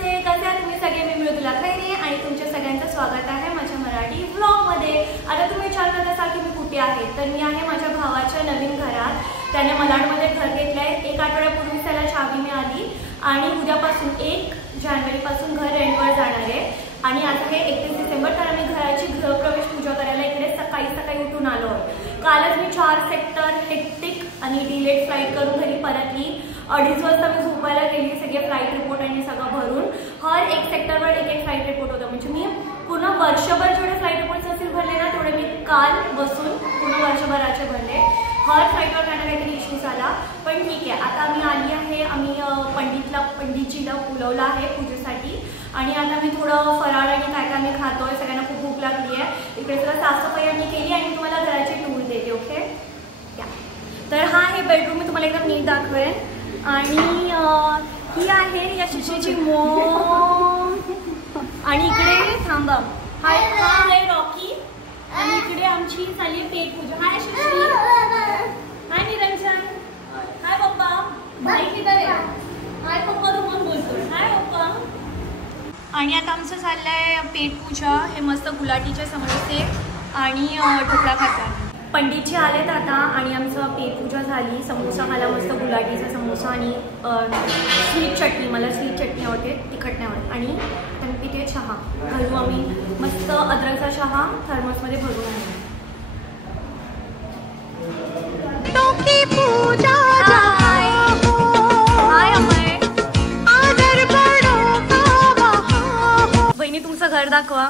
नमस्ते, कसे आहात तुम्ही सगळे? मी मृदुला खैरे आणि तुमच्या सगळ्यांचं स्वागत आहे माझ्या मराठी व्लॉगमध्ये. आता तुम्ही विचार करत असाल की मी कुठे आहे, तर मी आहे माझ्या भावाच्या नवीन घरात. त्याने मलाडमध्ये घर घेतलं आहे. 1 आठवड्यापूर्वी त्याला चावी मिळाली आणि उद्यापासून 1 जानेवारीपासून घर रेंटवर जाणार आहे. आणि आता हे 31 डिसेंबर, तर आम्ही घराची गृहप्रवेश पूजा करायला इकडे सकाळी उठून आलो. कालच मी 4 सेक्टर हेक्टिक आणि डिलेट फ्लाईट करून घरी परतली. 2:30 वाजता मी झोपायला गेली. सगळे फ्लाईट रिपोर्ट आणि सगळं भरून हर एक सेक्टरवर एक फ्लाईट रिपोर्ट होता. म्हणजे मी पूर्ण वर्षभर जेवढे फ्लाईट रिपोर्ट्स असतील भरले ना, तेवढे मी काल बसून पूर्ण वर्षभराचे भरले. हर फ्लाईटवर काहीतरी इश्यूज आला, पण ठीक आहे. आता आम्ही आली आहे. आम्ही पंडितजीला बोलवलं आहे पूजेसाठी. आणि आता मी थोडं फराळ आणि काय मी खातोय. सगळ्यांना खूप भूक लागली आहे. इकडे सगळं साफसफाई आम्ही केली आणि तुम्हाला घराची टूर देते. ओके, तर हा हे बेडरूम मी तुम्हाला एकदम नीट दाखवेन. आणि ही आहे या शिशीची मॉम. आणि इकडे थांबा, हा आहे रॉकी. आणि इकडे आमची चालली पेट पूजा. हाय शिशी, हाय निरंजन, हाय पप्पा. भाई किधर आहे? हाय पप्पा, तू कोण बोलतोय? हाय पप्पा. आणि आता आमचं चाललंय पेट पूजा. हे मस्त गुलाटीचे समोसे आणि ढोकळा खातात. पंडितजी आलेत आता आणि आमचं पेट पूजा झाली. समोसा खाला, मस्त गुलाटीचा समोसा आणि स्वीट चटणी. मला स्वीट चटणी आवडते, तिखट नाही आवडत. आणि पिते चहा घालू आम्ही. मस्त अद्रकचा चहा थर्मसमध्ये भरून आणू. बहिणी तुमचं घर दाखवा.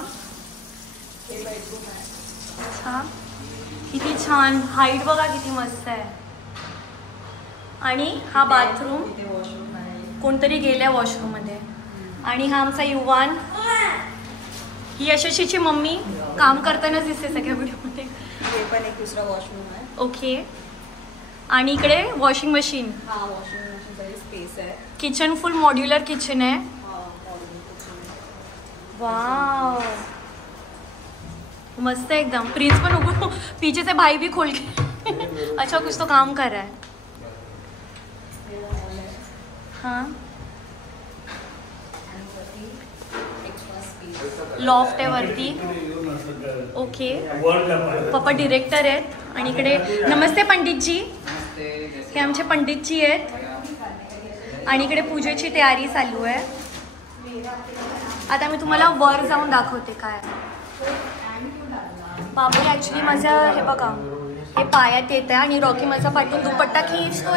अच्छा, किती छान. हाईट बघा किती मस्त आहे. आणि हा बाथरूम, कोणतरी गेल्या वॉशरूम मध्ये. आणि हा आमचा युवान. ही यशस्वीची मम्मी काम करतानाच दिसते सगळ्या व्हिडिओमध्ये. हे पण एक दुसरा वॉशरूम आहे. ओके. आणि इकडे वॉशिंग मशीन. हा, वॉशिंग मशीनचा स्पेस आहे. किचन फुल मॉड्युलर किचन आहे. वाव, मस्त एकदम. फ्रीज पण उगो पीछे से भाई भी खोल के अच्छा कुछ तो काम कर रहा है. हाँ, लॉफ्ट आहे वरती. ओके, पप्पा डिरेक्टर आहेत. आणि इकडे नमस्ते पंडितजी, हे आमचे पंडितजी आहेत. आणि इकडे पूजेची तयारी चालू आहे. आता मी तुम्हाला वर जाऊन दाखवते काय. बाबू ॲक्च्युली माझं हे बघा, हे पायात येत आहे. आणि रॉकी माझा पाठून दुपट्टा खींचतो.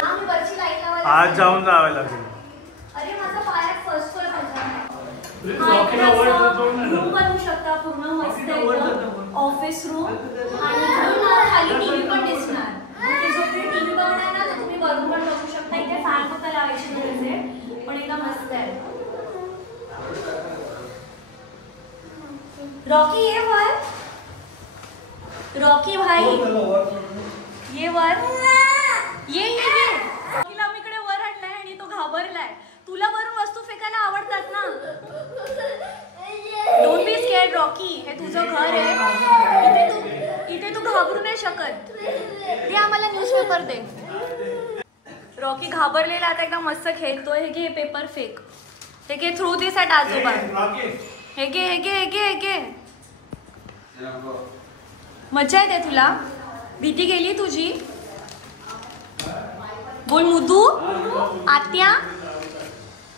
आज जाऊन जावं लागेल. अरे माझा पायात फर्स्ट रूम बनवू शकता पूर्ण मस्त एकदम ऑफिस रूम. आणि खाली टीव्ही पण दिसणार. टीव्ही बघणार ना, तर तुम्ही वरून पण बघू शकता. इथे फॅन फक्त लावायची गरज आहे, पण एकदम मस्त आहे. रॉकी ये वर, रॉकी भाई ये वर, ये रॉकीला मी इकडे वर आणलाय आणि तो घाबरलाय. तुला वरून वस्तू फेकायला आवडतात ना. डोंट बी स्केअर्ड रॉकी, हे तुझं घर आहे. इथे तू घाबरू नाही शकत. दे आम्हाला न्यूजपेपर दे. रॉकी घाबरलेला आता एकदम मस्त खेळतोय. हे घे पेपर फेक. हे घे, थ्रू दिस ॲट आजोबा. हे घे, हे घे, हे घे, हे घे. मजा येते तुला? भीती गेली तुझी? बोल मुदू. आत्या,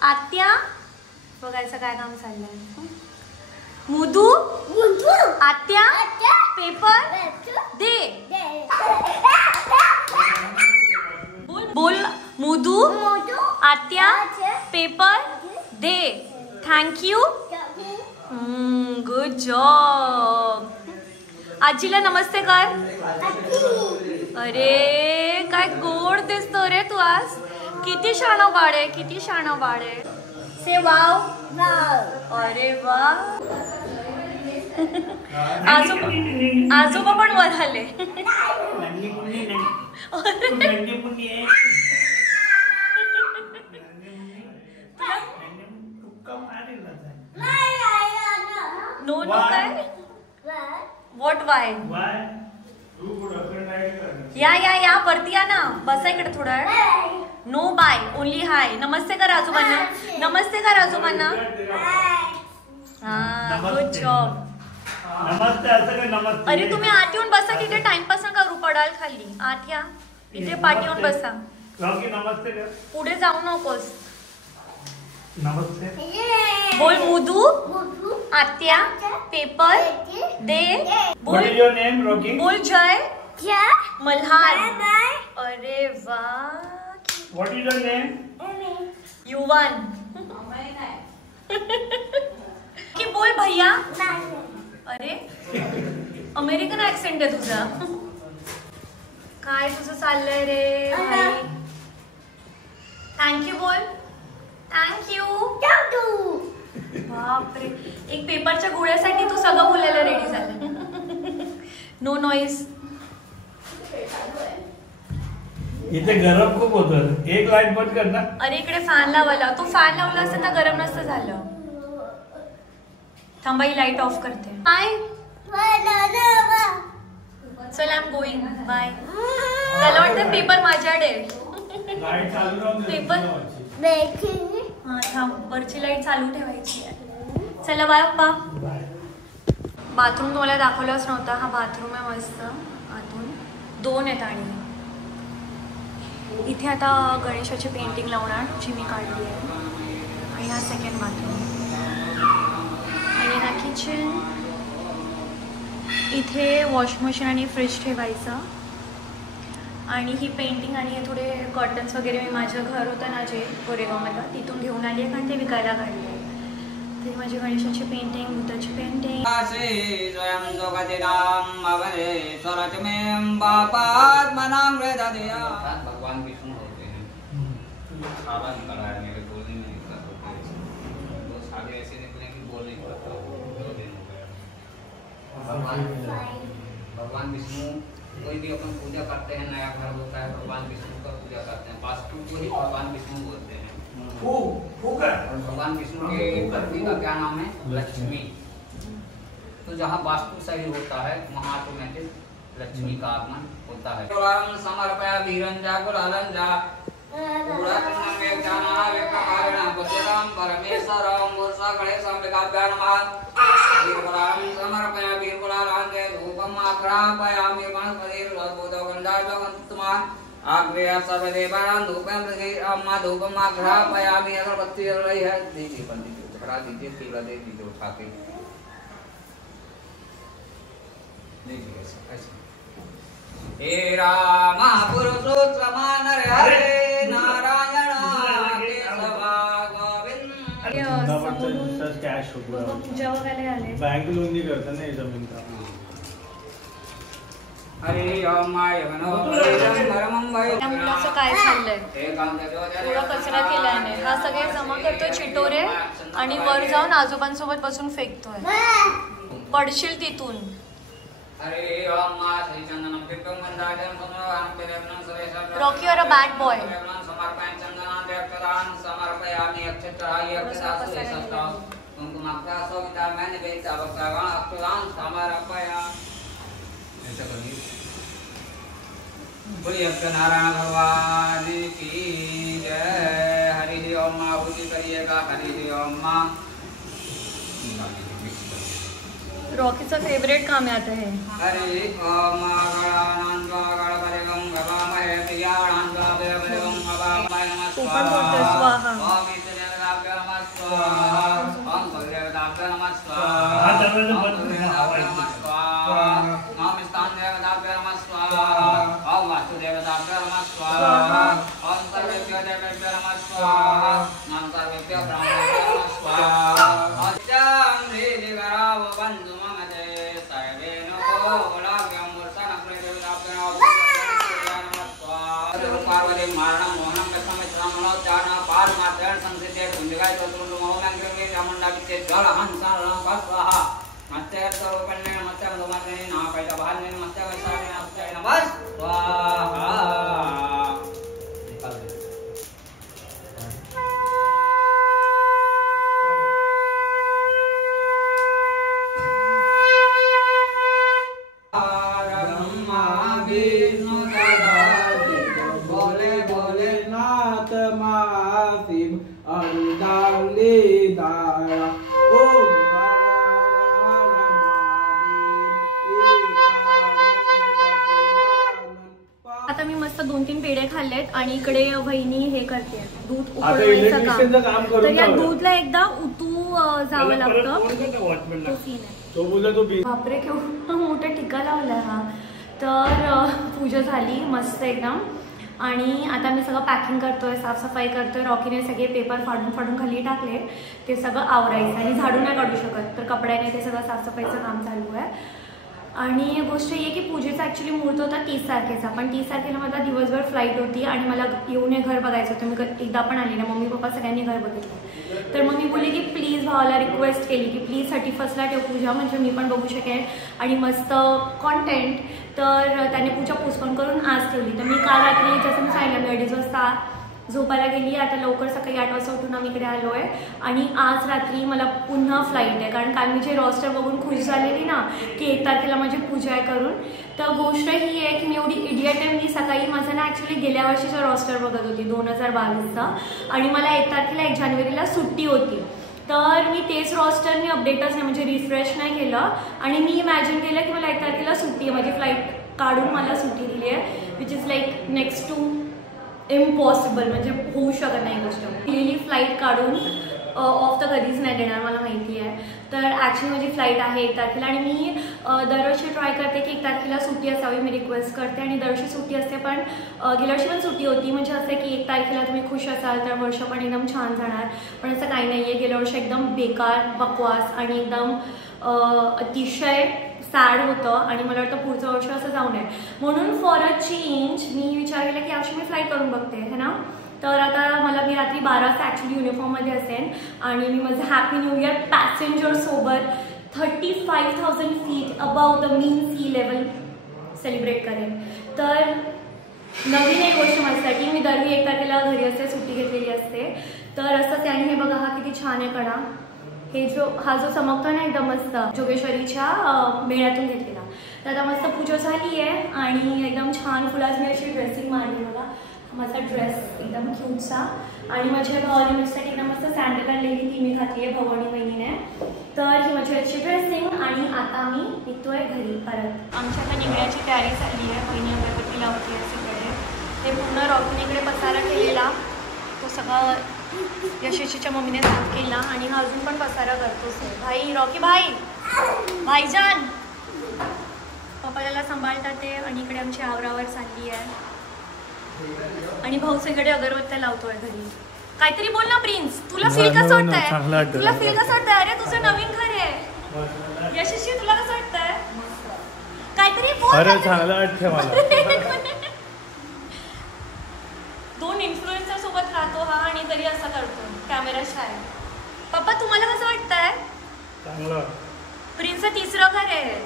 आत्या. बघायचं काय काम चाललंय. मुदू, आत्या, पेपर दे. बोल मुदू, आत्या, पेपर दे. थँक्यू. Good job. आजीला नमस्ते कर. अरे काय गोड दिसतो रे तू आज. किती शाणा बाळे, किती शाणा बाळे. से वाव. अरे वा. आजोबा पण वर आले. नो नो काय. What Y. या या या, परती या ना. बसा इकडे थोडा वेळ. नो बाय, ओनली हाय. नमस्ते कर आजोबांना. नमस्ते कर आजोबांना. हा, गुड जॉब. नमस्ते असं काय नमस्ते. अरे तुम्ही आत येऊन बसा, तिथे टाइमपास नका करू, पडाल खाली. आत या, इथे पाठी येऊन बसा. रॉकी नमस्ते कर. पुढे जाऊ नकोस. नमस्ते. बोल मुदू, आत्या, paper they. What is your name, Rocky? बोल जय मल्हार. अरे वाह. What is your name? युवन. की बोल भैया. अरे अमेरिकन ऍक्सेंट आहे तुझा. काय तुझं चाललंय रे भाई. थँक्यू बोल. थँक्यू. बापरे, एक पेपरच्या गोळ्यासाठी तू सगळं बोलायला रेडी झालं. No noise. इथे गरम खूप होतं. एक लाईट बंद कर ना. अरे इकडे फॅन लावायला. तू फॅन लावला असतं तर गरम नसतं झालं. थांबा, ही लाईट ऑफ करते. बाय. चल आय एम गोईंग. बाय. त्याला वाटतं पेपर माझ्याकडे. लाईट चालू राहून दे. पेपर हा थांब, वरची लाईट चालू ठेवायची आहे. चला बाय पप्पा. बाथरूम तुम्हाला दाखवलाच नव्हता. हा बाथरूम आहे मस्त. आतून 2 आहेत आणि इथे आता गणेशाची पेंटिंग लावणार जी मी काढली आहे. आणि हा सेकंड बाथरूम आणि हा किचन. इथे वॉशिंग मशीन आणि फ्रीज ठेवायचं. आणि ही पेंटिंग आणि हे थोडे कर्टन्स वगैरे मी माझं घर होतं ना जे गोरेगावमध्ये, तिथून घेऊन आली आहे कारण ते विकायला काढले आहे. ते माझी गणेशाची पेंटिंग, भूताची पेंटिंग. भगवान विष्णु होते हैं. सारा निकल आया मेरे बोलने में दिक्कत होती है. तो सारे ऐसे निकले कि बोल नहीं पाता. 2 दिन हो गया. भगवान विष्णु कोई भी अपन पूजा करते हैं, नया घर होता है, भगवान विष्णु का पूजा करते हैं. वास्तु को ही भगवान विष्णु बोलते हैं. भगवान विष्णु के पत्नी का क्या नाम है? लक्ष्मी. तो जहाँ वास्तु सही होता है वहाँ ऑटोमेटिक लक्ष्मी का आगमन होता है. समर्पया वीरंजा कुलालंजा पुरातनम वेदाना वेदाना बजरं परमेश्वरं वर्षा गणेशं विकाभ्यां नमः. वीरकुलां समर्पया वीरकुलारांजे धूपम् आघ्रापयामि गणपतिर्बोधगन्धाजगन्तुमान् आग्रया सर्वदेवानां धूपं प्रदीपं धूपम् आघ्रापयामि. अगरबत्ती जल रही है. दीजिए पंडित उठा दीजिए. तीला दे दीजिए उठा के. देखिए ऐसे. हे राम पुरुषोत्तम हरे नारायण केशवा गोविंद. कॅश होतो. पूजा वगैरे आले. बँक लोन नाही करता ना जमीन का. हरे ओम माय त्या मुलाचं काय चाललंय. थोडा कचरा केल्याने हा सगळे जमा करतोय चिटोरे आणि वर जाऊन आजोबांसोबत बसून फेकतोय. पडशील तिथून. रॉकी और अ बैड बॉय. नारायण भगवान की जय. हरि ओम. आहुति करिएगा. हरि ओम. रॉकीचा फेवरेट काम आहे आता हे. हरि ओम. गणानां गणपतिं नमामहे. प्रियाणां देवदेवं नमामहे. ओपन होतोय. स्वाहा. ओम इन्द्रदेवताभ्यो नमः स्वाहा. ओम सूर्यदेवताभ्यो नमः स्वाहा. हा दरवाजा बंद करून आवाज नमः स्वाहा. ओम स्थानदेवताभ्यो नमः स्वाहा. ओम वास्तुदेवताभ्यो नमः स्वाहा. ओम सर्वेभ्यो देवेभ्यो नमः स्वाहा. ओम सर्वेभ्यो ब्राह्मणेभ्यो नमः स्वाहा. ओम जय श्रीराम बंधु पार्वती मारणं मोहनं कथमित्रं मनोचारण पारमात्रेण संसिद्धे कुंजगाय चतुर्मुखमंगले चामुंडा विचे जल हंसनं स्वाहा. मत्स्य स्वरूपण्य मत्स्य मधुमर्दिनी नापैता भालने मत्स्य वैशाली नमस्ते नमः स्वाहा. खाल्लेत आणि इकडे वहिनी हे करते दूध आता उकळवायचं इलेक्ट्रिशियनचं काम काम. करून तर या जाऊया. दूधला एकदा उतू जावं लागतं. वॉचमॅनला तो सीन आहे. तो बोलला तो बापरे केवढा मोठा टिक्का लावला हा. तर पूजा झाली मस्त एकदम आणि आता मी सगळं पॅकिंग करतोय, साफसफाई करतोय. रॉकीने सगळे पेपर फाडून फाडून खाली टाकले, ते सगळं आवरायचं आणि झाडू नाही काढू शकत तर कपड्याने ते सगळं साफसफाईचं काम चालू आहे. आणि गोष्ट ही आहे की पूजेचा ॲक्च्युली मुहूर्त होता 30 तारखेचा, पण 30 तारखेला मला दिवसभर फ्लाईट होती आणि मला येऊन हे घर बघायचं होतं. मी एकदा पण आली ना, मम्मी पप्पा सगळ्यांनी घर बघितलं. तर मग मी बोलली की प्लीज भावाला रिक्वेस्ट केली की प्लीज 31ला ठेव पूजा, म्हणजे मी पण बघू शकेन आणि मस्त कॉन्टेंट. तर त्याने पूजा पोस्टपोन करून आज ठेवली. तर मी काल रात्री जसं मी सांगितलं मी 2:30 वाजता झोपायला गेली. आता लवकर सकाळी 8 वाजता उठून आम्ही इकडे आलो आहे आणि आज रात्री मला पुन्हा फ्लाईट आहे. कारण काल मी जे रॉस्टर बघून खुश झालेली ना की 1 तारखेला माझी पूजा आहे करून. तर गोष्ट ही आहे की मी एवढी इडियट आहे, मी सकाळी माझं ना ॲक्च्युली गेल्या वर्षीचा रॉस्टर बघत होती 2022चा आणि मला 1 तारखेला 1 जानेवारीला सुट्टी होती. तर मी तेच रॉस्टर मी अपडेटच नाही म्हणजे रिफ्रेश नाही केलं आणि मी इमॅजिन केलं की मला 1 तारखेला सुट्टी आहे, माझी फ्लाईट काढून मला सुट्टी दिली आहे which is like next to impossible, म्हणजे होऊ शकत नाही गोष्ट. दिलेली फ्लाईट काढून ऑफ तर कधीच नाही देणार मला माहिती आहे. तर ॲक्च्युली माझी फ्लाईट आहे 1 तारखेला आणि मी दरवर्षी ट्राय करते की 1 तारखेला सुट्टी असावी, मी रिक्वेस्ट करते आणि दरवर्षी सुट्टी असते. पण गेल्या वर्षी पण सुट्टी होती, म्हणजे असं आहे की 1 तारखेला तुम्ही खुश असाल तर वर्ष पण एकदम छान जाणार. पण असं काही नाही आहे. गेल्या वर्षी एकदम बेकार बकवास आणि एकदम अतिशय सॅड होतं आणि मला वाटतं पुढचं वर्ष असं जाऊ नये. म्हणून फॉर अ चेंज मी विचार केला की यावर्षी मी फ्लाईट करून बघते है ना. तर आता मी रात्री 12 वाजता ॲक्च्युली युनिफॉर्ममध्ये असेन आणि मी माझं हॅपी न्यू इयर पॅसेंजरसोबत 35,000 feet above the mean sea level celebrate करेन. तर नवीन एक गोष्ट माझ्यासाठी, मी दरवी 1 तारखेला घरी असते, सुट्टी घेतलेली असते. तर असं त्याने हे बघा हा किती छान आहे कडा. हा जो चमकतो ना एकदम मस्त जोगेश्वरीच्या मेळ्यातून घेतलेला. तर आता मस्त पूजा झाली आहे आणि एकदम छान फुलाच मी अशी ड्रेसिंग मारली. बघा माझा ड्रेस एकदम क्यूटचा आणि माझ्या भावाने माझ्यासाठी एकदम मस्त सँडल आणलेली ती मी घातली आहे भवानी बहिणीने. तर ही माझी अशी ड्रेसिंग आणि आता मी निघतोय घरी परत. आमच्या आता निघण्याची तयारी झाली आहे. बहिणी अगरबत्ती लावते आहे सगळे. ते पूर्ण रॉकीने पसारा केलेला तो सगळा यशस्वीच्या मम्मीने साफ केला आणि हा अजून पण पसारा करतोच आहे. भाई रॉकी भाईजान पप्पा त्याला सांभाळतात ते आणि इकडे आमची आवरावर चालली आहे आणि भाऊ सगळे अगरबत्त्या लावतोय घरी. काहीतरी बोल ना प्रिन्स, तुला फील कसं वाटतंय? तुला फील कसं वाटतंय? अरे तुझं नवीन घर आहे यशस्वी, तुला कसं वाटतंय? काहीतरी बोल. अरे चांगलं वाटतंय मला. 2 इन्फ्लुएन्सर सोबत राहतो हा आणि तरी असं करतो कॅमेरा शाय. पप्पा तुम्हाला कसं वाटतंय? चांगलं. प्रिन्सचं 3रं घर आहे,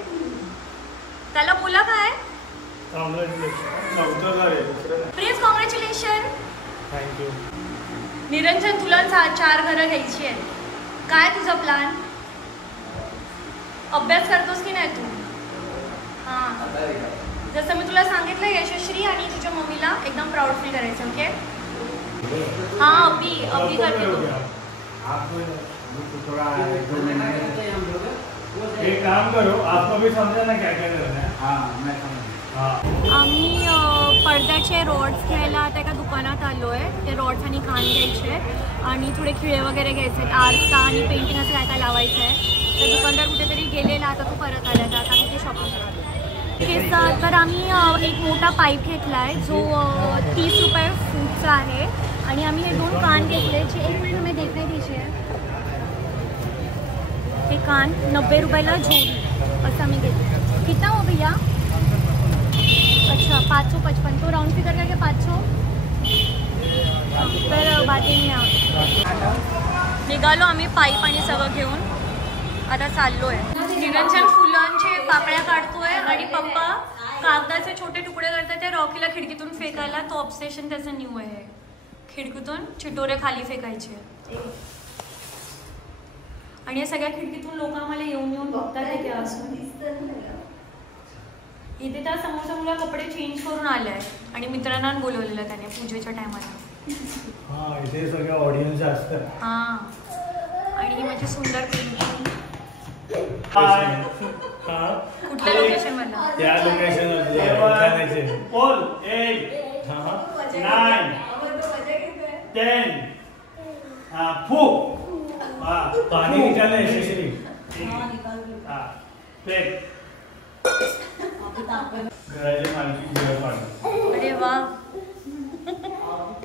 त्याला बोला काय? Prince congratulation. थँक्यू. निरंजन तुला 4 घरं घ्यायची आहे. काय तुझा प्लॅन? अभ्यास करतोस की नाही तू? हां जसं मी तुला सांगितलं यशस्वी आणि तुझ्या मम्मीला एकदम प्राऊड फील करायचं. ओके हाँ अभी करके दो. एक काम करो, आपको भी समझा ना क्या क्या करना है. हाँ मैं समझ. आम्ही पडद्याचे रॉड्स घ्यायला आता एका दुकानात आलो आहे. ते रॉड्स आणि कान घ्यायचे आणि थोडे खिळे वगैरे घ्यायचे आहेत, आरसा आणि पेंटिंग असं काय काय लावायचं आहे. तर दुकानदार कुठेतरी गेलेला, आता तो परत आला तर आता तिथे शॉपिंग करायला. तर आम्ही एक मोठा पाईप घेतला आहे जो 30 रुपये फूटचा आहे आणि आम्ही हे 2 कान घेतले जे 1 मिनिट हमें देखने दीजिए. हे कान 90 रुपयाला जोडी असं आम्ही घेतलं. कितना हो भैया? अच्छा 555. तो राउंड फिगर करके 500. तर बाकी निघालो आम्ही पाईप आणि सगळं घेऊन आता चाललो आहे. निरंजन फुलांचे पाकळ्या काढतोय आणि पप्पा कागदाचे छोटे तुकडे करतात ते रॉकीला खिडकीतून फेकायला. तो ऑब्सेशन त्याचं न्यू आहे, खिडकीतून चिटोरे खाली फेकायचे. आणि या सगळ्या खिडकीतून लोक आम्हाला येऊन येऊन बघतात आहे त्या असून. इथे त्या समोरच्या मुला कपडे चेंज करून आले आहे आणि मित्रांना बोलवलेलं त्याने पूजेच्या टायमाला. हां इथे सगळे ऑडियन्स असतात. हां आणि ही माझी सुंदर खिडकी. कुठल्या लोकेशन मला? त्या लोकेशन बोल एक. हां 9 10 फू पानी निकालना है शेषरी पेट घराची मालकी जेवण पाडणं. अरे वा.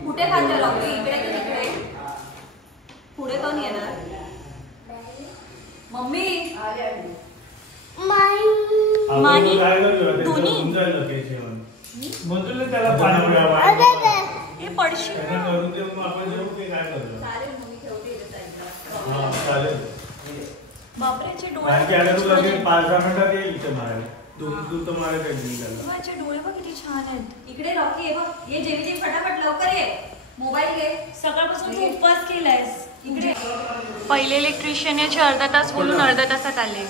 कुठे खायला लागली इकडे की तिकडे पुढे कोण येणार मम्मी माही दोन्ही म्हणतो त्याला पाणी हे पडशील ना. करून दे मग आपण जेवू की काय करू. चालेल मम्मी ठेवते इथे साईडला. हा चालेल. बापरेचे कारण की आता तू डोळे लगेच 5-10 मिनिटात येईल इथे मारायला. तू तर मारायला काही त्याला. माझे डोळे बघ किती छान आहेत. इकडे रॉकी ये बघ ये जेवी फटाफट लवकर ये मोबाईल घे सकाळपासून तू उपवास केलायस. इकडे पहिले इलेक्ट्रिशियन याचे अर्धा तास बोलून अर्धा तासात आले.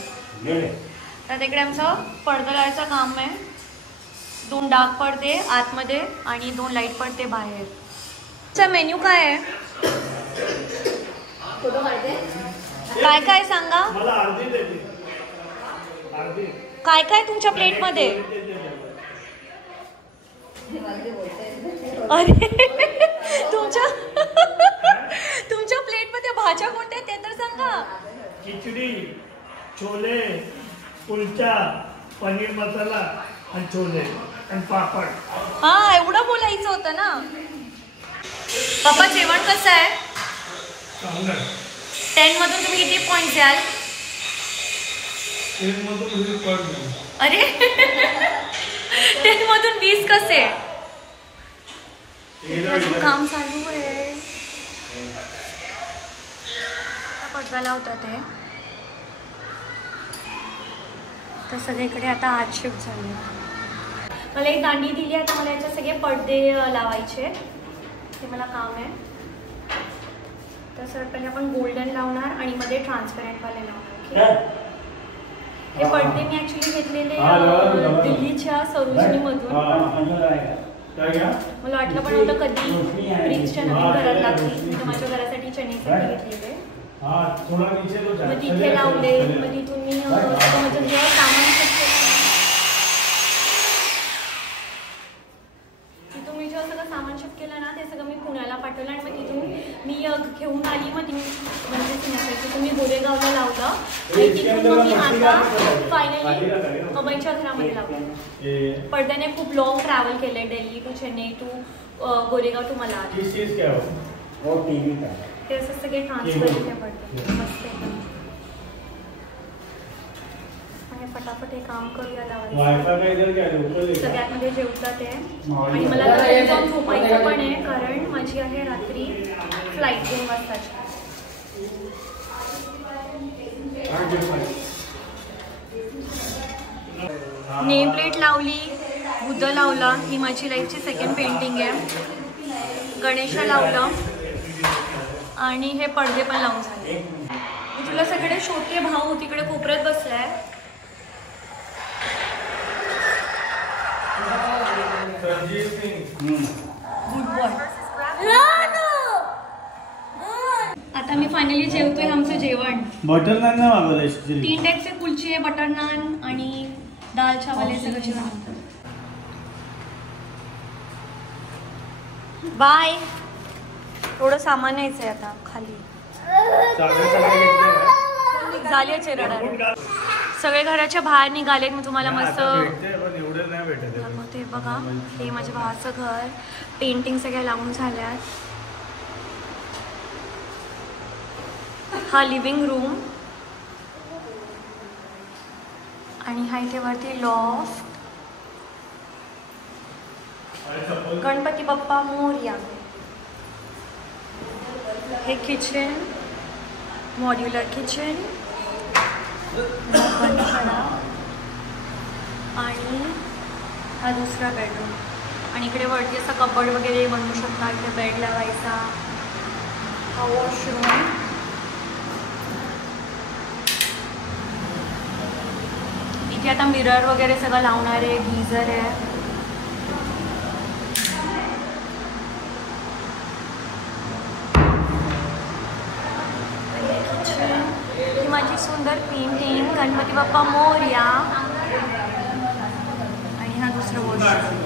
तर तिकडे आमचं पडदा लावायचं काम आहे. 2 डार्क पडदे आतमध्ये आणि 2 लाईट पडदे बाहेर. चा मेन्यू काय आहे? फोटो काढते काय काय सांगा. मला अर्धी देते. अर्धी. काय काय तुमच्या प्लेटमध्ये? अरे तुमच्या प्लेटमध्ये भाज्या कोणत्या ते तर सांगा. खिचडी, छोले, कुलचा, पनीर मसाला आणि छोले आणि पापड. हा एवढं बोलायचं होतं ना. पप्पा जेवण कसं आहे? 10 मधून तुम्ही किती पॉईंट द्याल? अरे 10 मधून 20 कसे? काम चालू आहे. पडदा लावतात ते. तर सगळीकडे आता आज शिफ्ट झाली. मला एक दांडी दिली. आता मला याचे सगळे पडदे लावायचे. ते मला काम आहे. तर सर पहिले आपण गोल्डन लावणार आणि मध्ये ट्रान्सपरंट वाले लावणार. हे पडदे मी ऍक्च्युली घेतलेले दिल्लीच्या सरोजनीमधून. मला वाटलं पण होतं कधी ब्रिक्सच्या नवीन घरात लागली. तर माझ्या घरासाठी चेन्नईसाठी घेतलेले. मग तिथे लावले. मग तिथून मी माझं जेव्हा सामान तिथून मी जेव्हा सगळं सामान शिफ्ट केलं ना ते सगळं मी पुण्याला पाठवलं आणि मग तिथून मी घेऊन आली. मग म्हणजे तिथून मी गोरेगावला लावलं आणि तिथून मग मी आता फायनली मुंबईच्या घरामध्ये लावलं. पडद्याने खूप लॉंग ट्रॅव्हल केलंय. Delhi to Chennai to Goregaon to Malad. ते असं सगळे ट्रान्सफर केले पडते. मस्त एकदम. आणि फटाफट हे काम करूया लावायचं. सगळ्यात मध्ये जेवतात ते. आणि मला घरी जाऊन झोपायचं पण आहे कारण माझी आहे रात्री फ्लाईट 2 वाजताची. नेम प्लेट लावली. बुद्ध लावला. ही माझी लाईफची सेकंड पेंटिंग आहे. गणेश लावलं आणि हे पडदे पण लावून झाले. मी तुला सगळे छोटे भाऊ तिकडे कोपऱ्यात बसलाय. Good boy. आता मी फायनली जेवतोय. आमचं जेवण बटर नान ना मागवलंय. 3 टाईपचे कुलचे, बटर नान आणि दाल चावल हे सगळं जेवण. बाय. थोडं सामान यायचंय आता खाली. झाले रडा. सगळे घराच्या बाहेर निघालेत. मी तुम्हाला मस्त दाखवते बघा. हे माझ्या भावाचं घर. पेंटिंग सगळ्या लावून झाल्यात. हा लिव्हिंग रूम आणि हा इथे वरती लॉफ्ट. गणपती बाप्पा मोरया. हे किचन, मॉड्युलर किचन, आणि हा दुसरा बेडरूम. आणि इकडे वरती असा कबर्ड वगैरे बनवू शकता. इथे बेड लावायचा. हा वॉशरूम. इथे आता मिरर वगैरे सगळं लावणार आहे. गीझर आहे. ही माझी सुंदर पेंटिंग गणपती बाप्पा मोरया. आणि हा दुसरा वॉशरूम.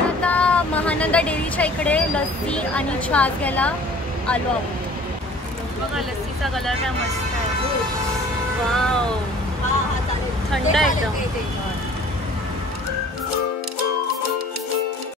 आता महानंदा डेअरीच्या इकडे लस्सी आणि छास घ्यायला आलो आहोत. बघा लस्सीचा कलर काय मस्त आहे.